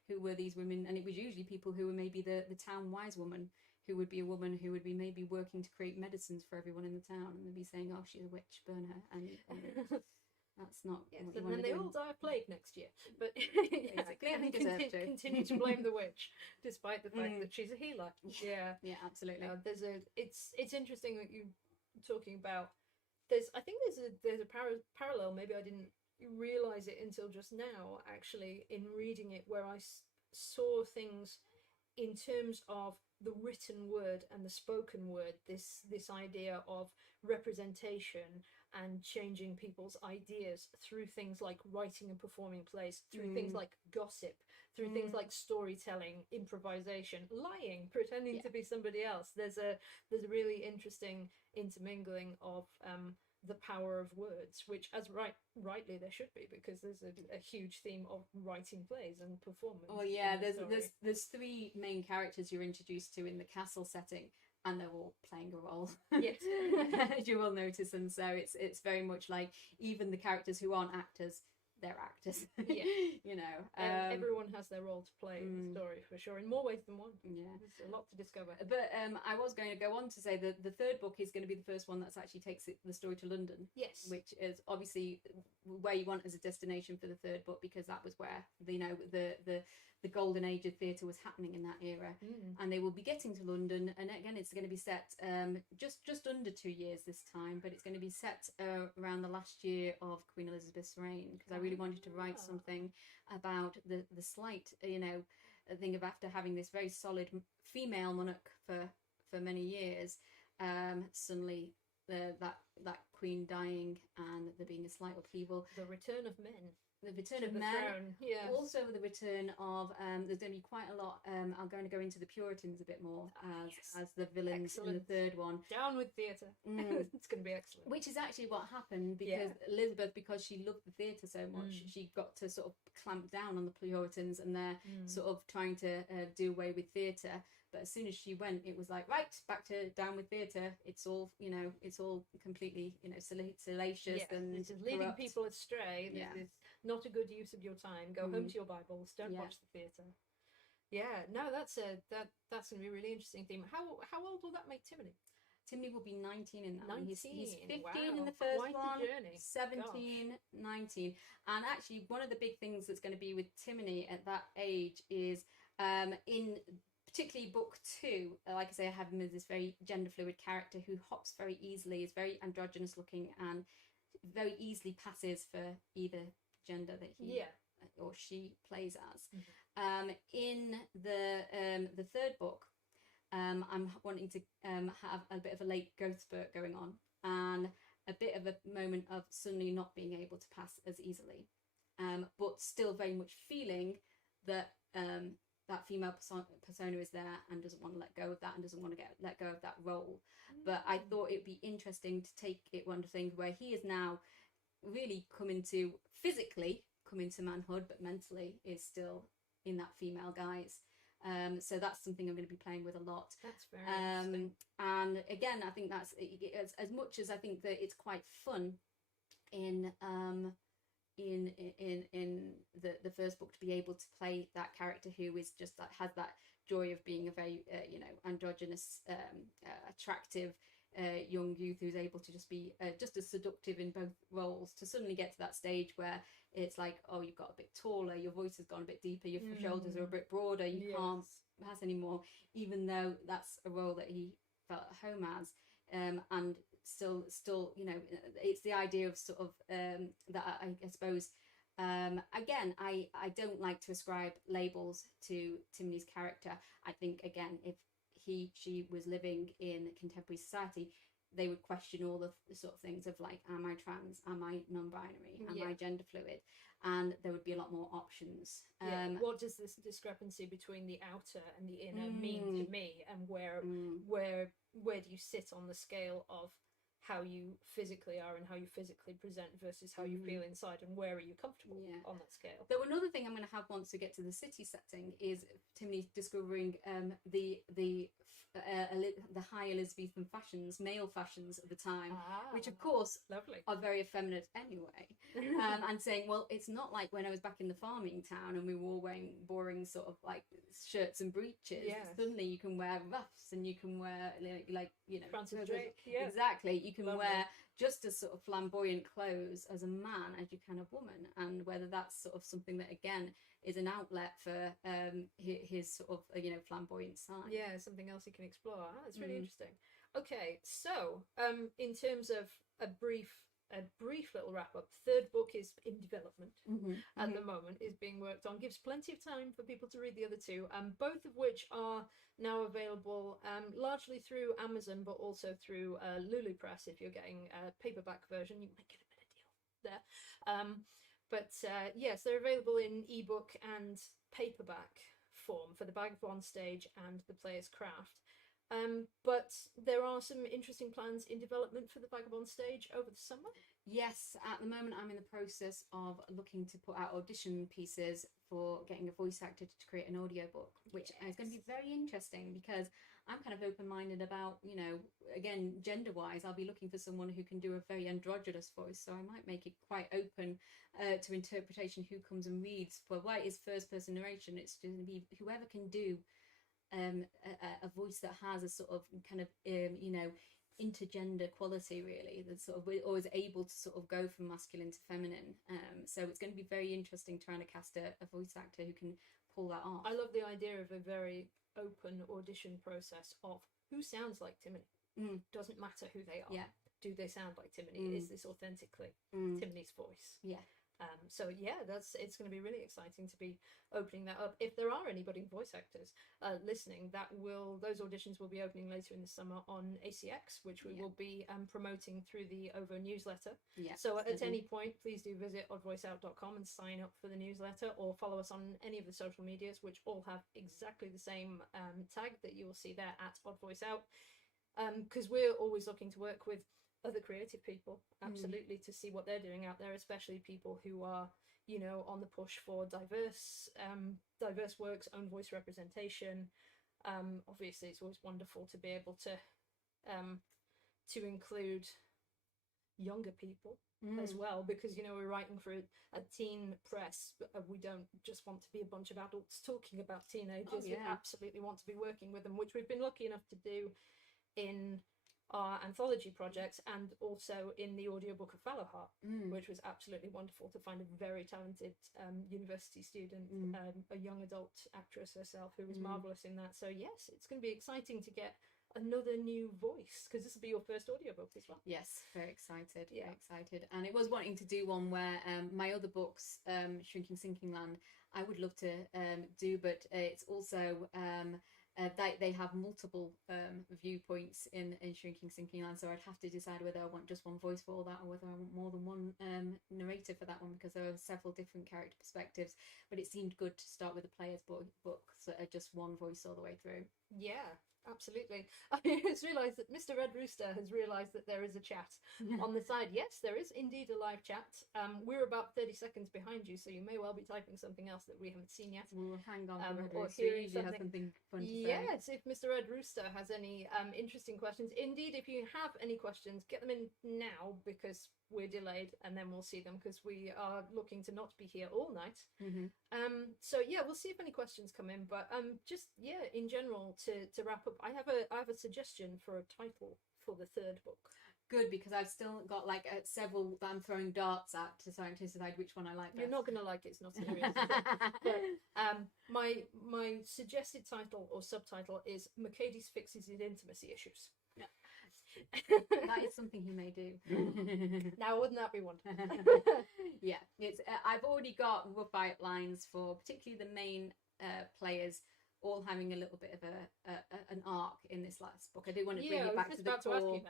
who were these women, and it was usually people who were maybe the town wise woman, who would be a woman who would be maybe working to create medicines for everyone in the town, and they'd be saying, "Oh, she's a witch, burn her," and that's not. Yes, what and you then they do. all die of plague next year. But continue to blame the witch, despite the fact that she's a healer. Yeah, absolutely. It's interesting that you talking about. I think there's a parallel. Maybe I didn't realize it until just now. Actually, in reading it, where I saw things in terms of the written word and the spoken word, this idea of representation and changing people's ideas through things like writing and performing plays, through things like gossip, through things like storytelling, improvisation, lying, pretending to be somebody else. There's a really interesting intermingling of the power of words, which, as rightly there should be, because there's a huge theme of writing plays and performance. Oh yeah, there's three main characters you're introduced to in the castle setting, and they're all playing a role. Yes, as you will notice, and so it's very much like even the characters who aren't actors, they're actors. Yeah, everyone has their role to play in the story, for sure, in more ways than one. Yeah, there's a lot to discover. But I was going to go on to say that the third book is going to be the first one that actually takes the story to London. Yes, which is obviously where you want as a destination for the third book, because that was where the golden age of theatre was happening in that era, and they will be getting to London. And again, it's going to be set just under 2 years this time, but it's going to be set around the last year of Queen Elizabeth's reign, because I really wanted to write something about the slight thing of, after having this very solid female monarch for many years, suddenly that queen dying and there being a slight upheaval, the return of men. The return of men, also the return of there's going to be quite a lot. I'm going to go into the Puritans a bit more as the villains in the third one. Down with theatre. It's going to be excellent. Which is actually what happened, because Elizabeth, because she loved the theatre so much, she got to sort of clamp down on the Puritans, and they're sort of trying to do away with theatre. But as soon as she went, it was like, right, back to down with theatre. It's all, it's all completely, salacious and this is leading corrupt. People astray. This is not a good use of your time. Go home to your Bibles. Don't watch the theatre. Yeah, no, that's going to be a really interesting theme. How old will that make Timony? Timony will be 19 in that 19. one. He's 15 wow. in the first Quite one, the journey. 17, Gosh. 19. And actually, one of the big things that's going to be with Timony at that age is in particularly book 2, like I say, I have him as this very gender fluid character who hops very easily, is very androgynous looking, and very easily passes for either gender that he or she plays as. In the third book, I'm wanting to have a bit of a late growth spurt going on, and a bit of a moment of suddenly not being able to pass as easily, but still very much feeling that that female persona is there and doesn't want to let go of that and doesn't want to let go of that role. But I thought it'd be interesting to take it one thing where he is now really physically come into manhood, but mentally is still in that female guise. So that's something I'm going to be playing with a lot. That's very interesting. And again, I think that's as much as I think that it's quite fun in the first book to be able to play that character who is just that has that joy of being a very androgynous, attractive young youth who's able to just be just as seductive in both roles, to suddenly get to that stage where it's like, oh, you've got a bit taller, your voice has gone a bit deeper, your shoulders are a bit broader, you can't pass anymore, even though that's a role that he felt at home as, and still it's the idea of sort of that I suppose again, I don't like to ascribe labels to Timony's character. I think again, if she was living in contemporary society, they would question all the sort of things of like, am I trans, am I non-binary, am I gender fluid, and there would be a lot more options. What does this discrepancy between the outer and the inner mean to me, and where do you sit on the scale of how you physically are and how you physically present versus how you feel inside, and where are you comfortable on that scale? Though another thing I'm going to have once we get to the city setting is Timony discovering the high Elizabethan fashions, male fashions of the time, which of course are very effeminate anyway, and saying, well, it's not like when I was back in the farming town and we were all wearing boring sort of like shirts and breeches. Suddenly you can wear ruffs and you can wear like Francis Drake. Exactly. You can wear just as sort of flamboyant clothes as a man as you can a woman, and whether that's sort of something that again is an outlet for his sort of flamboyant side. Yeah, something else you can explore. That's really interesting. Okay, so in terms of a brief little wrap up, third book is in development at the moment, is being worked on, gives plenty of time for people to read the other two, both of which are now available largely through Amazon, but also through Lulu Press. If you're getting a paperback version, you might get a better deal there. But yes, they're available in ebook and paperback form for the Vagabond Stage and the Player's Craft. But there are some interesting plans in development for the Vagabond Stage over the summer. Yes, at the moment I'm in the process of looking to put out audition pieces for getting a voice actor to create an audiobook, which is going to be very interesting because I'm kind of open-minded about, again, gender-wise, I'll be looking for someone who can do a very androgynous voice, so I might make it quite open to interpretation who comes and reads. For why it is first-person narration, it's going to be whoever can do a voice that has a sort of kind of intergender quality, really, that sort of always able to sort of go from masculine to feminine. So it's going to be very interesting trying to cast a voice actor who can pull that off. I love the idea of a very open audition process of who sounds like Timony. Doesn't matter who they are. Do they sound like Timony? Is this authentically Timony's voice? So yeah, it's going to be really exciting to be opening that up. If there are any budding voice actors listening, those auditions will be opening later in the summer on ACX, which we will be promoting through the OVO newsletter. So at any point, please do visit oddvoiceout.com and sign up for the newsletter, or follow us on any of the social medias, which all have exactly the same tag that you will see there at oddvoiceout, because we're always looking to work with other creative people, absolutely, to see what they're doing out there, especially people who are, on the push for diverse works, own voice representation. Obviously, it's always wonderful to be able to include younger people as well, because we're writing for a teen press. We don't just want to be a bunch of adults talking about teenagers. We absolutely want to be working with them, which we've been lucky enough to do in our anthology projects, and also in the audiobook of Fallowheart, which was absolutely wonderful to find a very talented university student, a young adult actress herself, who was marvellous in that. So yes, it's going to be exciting to get another new voice, because this will be your first audiobook as well. Yes, very excited, very excited. And it was wanting to do one where my other books, Shrinking Sinking Land, I would love to do, but it's also they have multiple viewpoints in Shrinking Sinking Land, so I'd have to decide whether I want just one voice for all that or whether I want more than one narrator for that one, because there are several different character perspectives. But it seemed good to start with the player's books that are just one voice all the way through. Yeah, absolutely. I just realised that Mr. Red Rooster has realised that there is a chat on the side. Yes, there is indeed a live chat. We're about 30 seconds behind you, so you may well be typing something else that we haven't seen yet. We'll hang on. Or hearing something fun to say. Yes, if Mr. Red Rooster has any interesting questions. Indeed, if you have any questions, get them in now, because we're delayed, and then we'll see them because we are looking to not be here all night. So yeah, we'll see if any questions come in, but just in general, to wrap up, I have a suggestion for a title for the third book. Good, because I've still got like several that I'm throwing darts at to try and decide which one I like best. You're not going to like it, it's not serious. But, my suggested title or subtitle is Makaydees Fixes His Intimacy Issues. Yeah. That is something he may do. Now, wouldn't that be wonderful? Yeah, it's. I've already got rough outlines for particularly the main players, all having a little bit of an arc in this last book. I do want to bring it back to the core.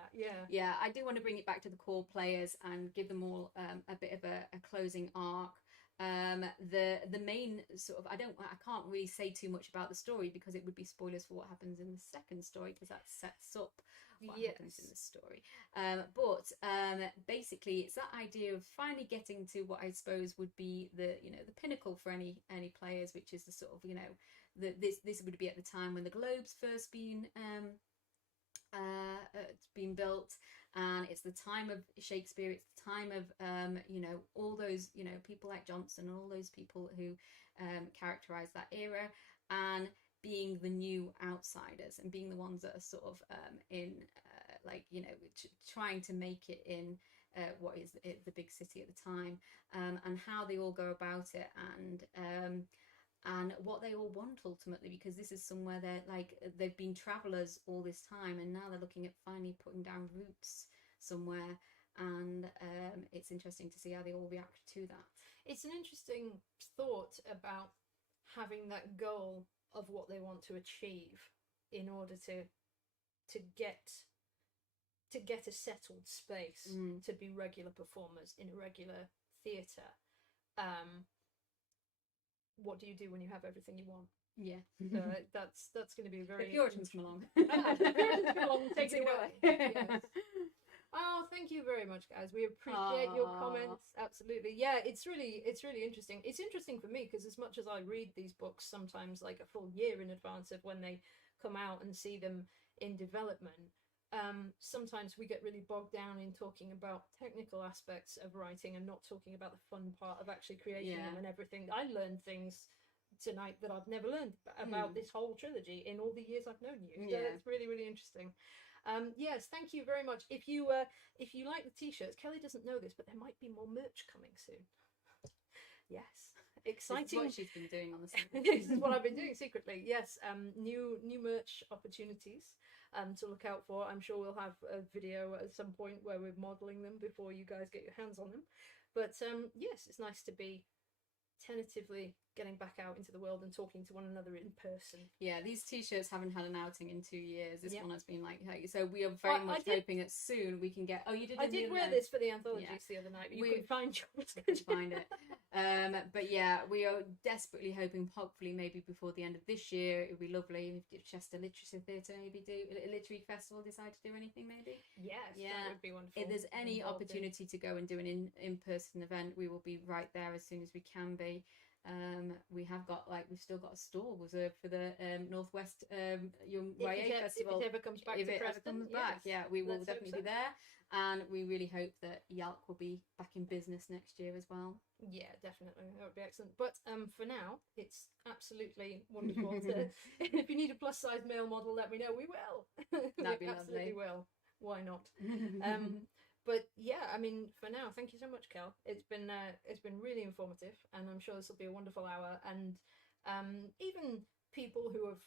Yeah, I do want to bring it back to the core players and give them all a bit of a closing arc. The main sort of I can't really say too much about the story because it would be spoilers for what happens in the second story, because that sets up what happens in the story. But basically it's that idea of finally getting to what I suppose would be the the pinnacle for any players, which is the sort of this would be at the time when the globe's first been built, and it's the time of Shakespeare, it's the time of all those people like Johnson and all those people who characterize that era, and being the new outsiders and being the ones that are sort of trying to make it in what is the big city at the time, and how they all go about it, and what they all want ultimately, because this is somewhere they've been travelers all this time, and now they're looking at finally putting down roots somewhere, and it's interesting to see how they all react to that. It's an interesting thought about having that goal of what they want to achieve in order to get a settled space, to be regular performers in a regular theatre. What do you do when you have everything you want? Yeah. So that's going to be very... The Puritans come along. The Puritans come along, take it away. Yes. Oh, thank you very much, guys. We appreciate your comments. Absolutely. Yeah, it's really interesting. It's interesting for me because as much as I read these books sometimes like a full year in advance of when they come out and see them in development, sometimes we get really bogged down in talking about technical aspects of writing and not talking about the fun part of actually creating them and everything. I learned things tonight that I've never learned about this whole trilogy in all the years I've known you. So it's really, really interesting. Yes, thank you very much. If you like the t-shirts, Kelly doesn't know this, but there might be more merch coming soon. Yes, exciting. This is what she's been doing on the side. This is what I've been doing secretly. Yes, new merch opportunities to look out for. I'm sure we'll have a video at some point where we're modelling them before you guys get your hands on them. But yes, it's nice to be tentatively getting back out into the world and talking to one another in person. Yeah, these t-shirts haven't had an outing in 2 years. This one has been like, so we are very much hoping that soon we can get... Oh, you did. I did wear this for the anthologies the other night, but you couldn't find yours. Couldn't find it. But yeah, we are desperately hoping, hopefully maybe before the end of this year, it would be lovely if Chester Literature Theatre maybe do a literary festival, decide to do anything maybe. Yes, that would be wonderful. If there's any opportunity to go and do an in-person event, we will be right there as soon as we can be. We've still got a stall reserved for the Northwest Young YA Festival. If it ever comes back to Preston, we will definitely be there, and we really hope that Yalk will be back in business next year as well. Yeah, definitely, that would be excellent. But for now, it's absolutely wonderful. If you need a plus size male model, let me know. We will. That'd be absolutely lovely. Will. Why not? But yeah, I mean, for now, thank you so much, Kel. It's been really informative, and I'm sure this will be a wonderful hour. And even people who have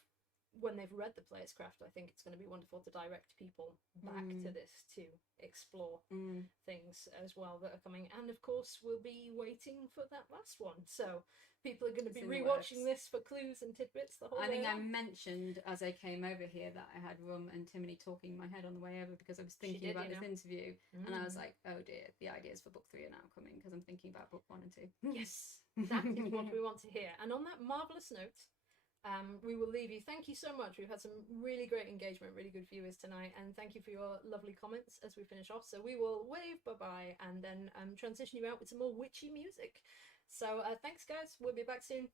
when they've read the Player's Craft, I think it's going to be wonderful to direct people back to this to explore things as well that are coming. And of course, we'll be waiting for that last one. So people are going to be rewatching this for clues and tidbits the whole way. I think I mentioned as I came over here that I had Rum and Timony talking in my head on the way over because I was thinking about this interview, and I was like, oh dear, the ideas for book 3 are now coming because I'm thinking about book 1 and 2. Yes, that is what we want to hear. And on that marvellous note, we will leave you. Thank you so much. We've had some really great engagement, really good viewers tonight, and thank you for your lovely comments as we finish off. So we will wave bye-bye and then transition you out with some more witchy music. So thanks, guys. We'll be back soon.